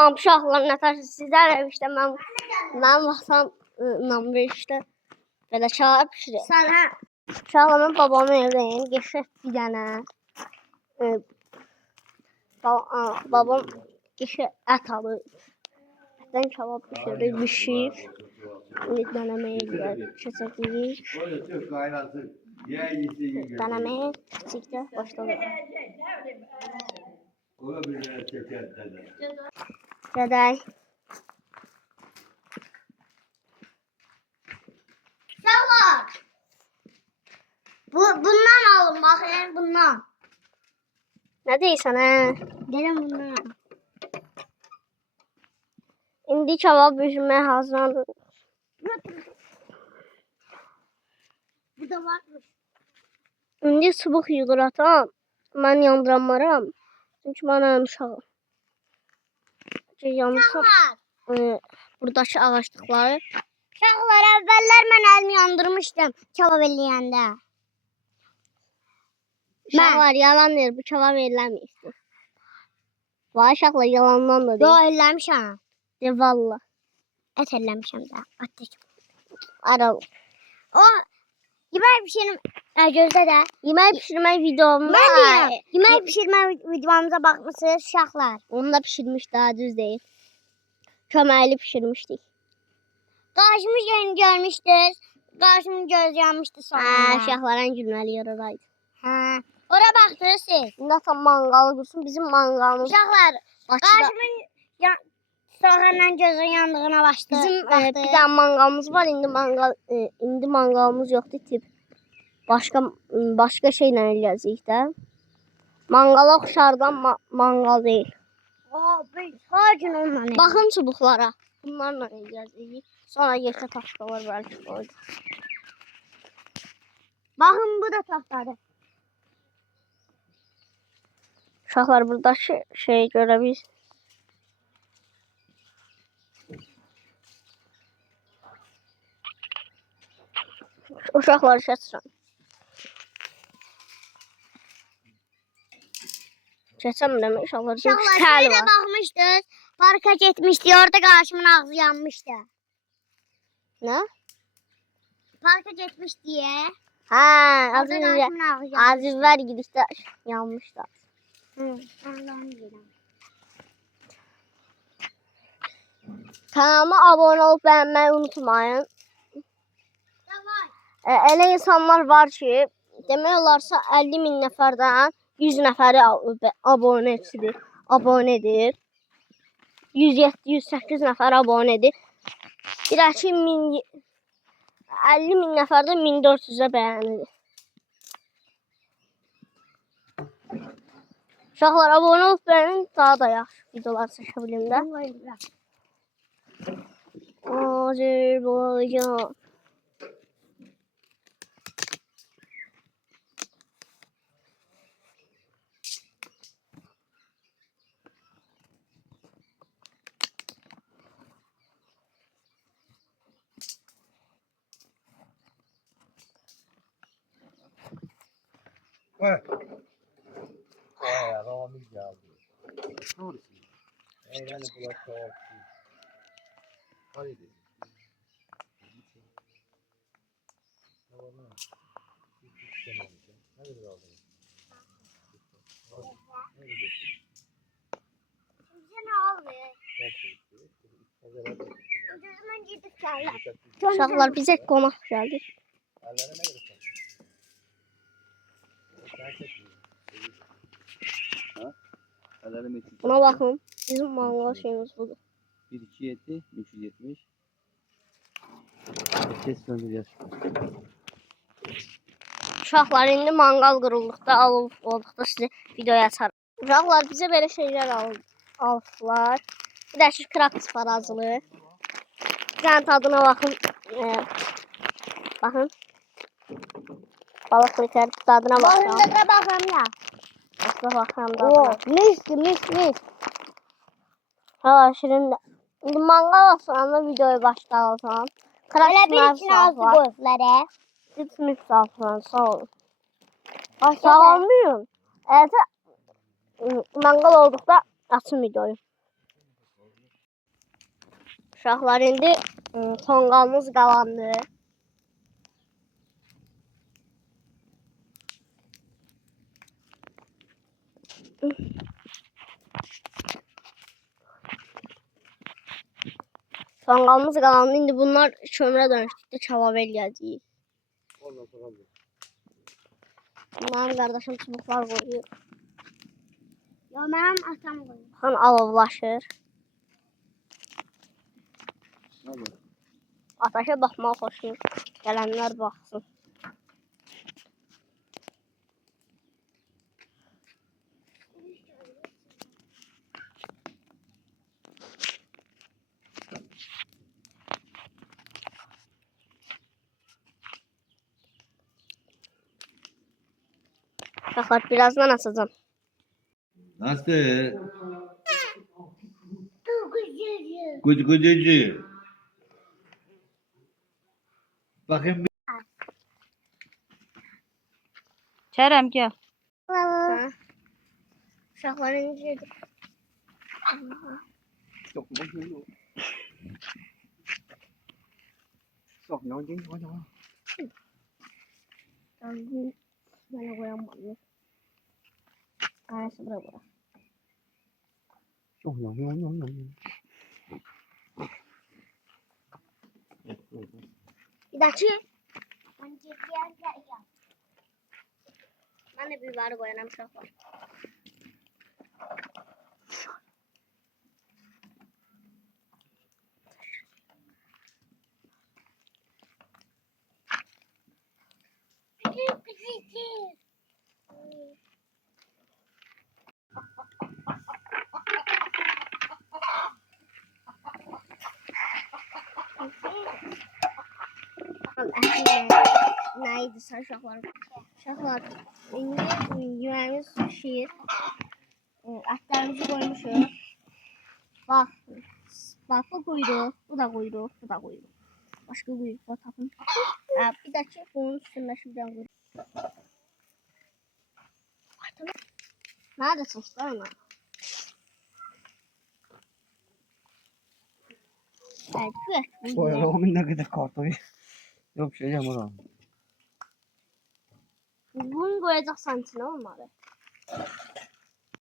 Uşaqlar nətər sizlər işte mən vaxtdan bir işte belə çay pişirir. Sana Uşaqlarımın babamın evdəyim. Geçək bir dənə. Babam geçək ət alır. Ətdən kebab pişirir, bişir. İndi dənəməyə keçəcəyik. Dənəməyə keçəcəkdə başlayalım. Gedək. Uşaqlar. Bundan alın bakın bundan. Nə deyirsən hə? Gelin bundan. İndi kebab pişirməyə hazırlanır. Bu da varmış. İndi çubuq yığır atam. Mən yandıranmaram. Çünki mən uşağım. Yanırsam buradakı ağaçlıqları. Uşaqlar əvvəllər mən əlimi yandırmışdım kebab eləyəndə. Uşaqlar yalan deyir, bu kebab eləməyibdir. Vay uşaqlar yalandan da Yo deyir. eləmişəm. De valla. Et eləmişəm də. Atış. Aral. O yemək pişirmə gözdə də. Yemək pişirmək videomda. Mən deyirəm. Yemək pişirmə videomuza baxmısınız uşaqlar. Onu da pişirmiş daha düz değil. Köməkli pişirmişdik. Qarşımı görmüşdünüz. Qarşımın göz yanmışdı sonunda. Uşaqların gülməli yeri oraydı. Hə. Ora baxdınız siz. İndi atam manqalı qursun. Bizim manqalımız. Uşaqlar Bakıda. qarşımın soğanla gözün yandığına başladı. Bizim bir tane manqalımız var. İndi manqalımız yoxdur tip. Başqa şeylə eləyəcəyik də. Manqala oxşardan manqal deyil. Her gün onunla. Baxın çubuqlara. Bunlarla eləyəcəyik. Sonra yerdə taşqalar bəlkə qoydu. Baxın bu da tahtadır. Uşaqlar burada şey görə biz. Uşaqlar şəçirəm. Keçəmirəm inşallah. Uşaqlar şöyle baxmışdınız. Parka getmişdi. Orada qarşımın ağzı yanmışdı. Nə? Parka getmiş diye. Hə, Orada qarşımın ağzı yanmışdı. azizlər gidişdə yanmışdı. Allah'ım bilirəm. Kanalıma abone olup beğenmeyi unutmayın. Elə insanlar var ki, demək olarsa 50.000 nəfərdən 100 nəfəri abonedir. 107-108 nəfər abonedir. Bir ki 50.000 nəfərdən 1400'ə bəyənilir. Uşaqlar abone olup beğenin, daha da yaxşı videolar çəkə bilim də. Azərbaycan. Evet. Ramiz geldi. Doğrusu. Yani bulak kavak. Haydi. Tamam. Hadi bakalım. Uşaqlar bizə qonaq gəldi. Buna bakın. Bizim mangal şeyimiz budur. 127 570. Ses söndürüyor. Uşaqlar indi mangal qırıldıqda olduqda size videoya açarım. Uşaqlar bizə belə şeylər aldılar. Bir də ki kraks parazılı. Bir tane tadına bakın. Bakın. Balık kriter tadına bakın. Bakın da baxam ya. Asla bakıram tadına. Mis. Ha şirin de. İndi mangal aslanla videoyu başlayalım. Öyle bir içine az koyufları. Siz misafirler sağ olun. Sağ olmayın. Eğer mangal oldukta açın videoyu. Uşaqlar indi tonqalımız qalandı. Tonqalımız qalandı. İndi bunlar kömrə dönüşdükdə kebab eləyəcəyik. Ondan sonra aldım. Mənim qardaşım çubuklar qoyuyor. Yo mənim atam qoyur. Xan alovlaşır. Hadi. Ataşa baxmaq xoşdur. Gələnlər baxsın. Uşaqlar birazdan açacağım. Nasıl? Gıcı. Bakayım bir. Kerem gel. Ha. Uşaqlar indi. Yok. Sok nhỏ chứ nhỏ. Mənə qoyamadım. Aynısı bura bura. Çok nhỏ. Bir dakika. Mən gedəyəm. Mən də biberi qoyanam uşaqlar. Neydi sen uşaqlar? Uşaqlar, indi yeməyimiz pişir. Ətlərimizi qoymuşuq. Bax, bu quyruq, bu da quyruq, bu da quyruq. Başqa quyruqlar tapın. Bir də ki, bunun üstündə şuradan quyruq. Nerede çəkdi ona? Evet, Oy, oğlum ne kadar kartoyu. Yok şey yapamam. bunu koyacaqsan içine olmadı.